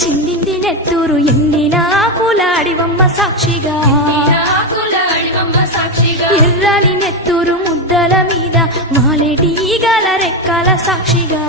చిందింది నెత్తూరు ఎండిన ఆకులాడివమ్మ సాక్షిగా ఎర్రని నెత్తూరు ముద్దల మీద వాలేటి గల రెక్కల సాక్షిగా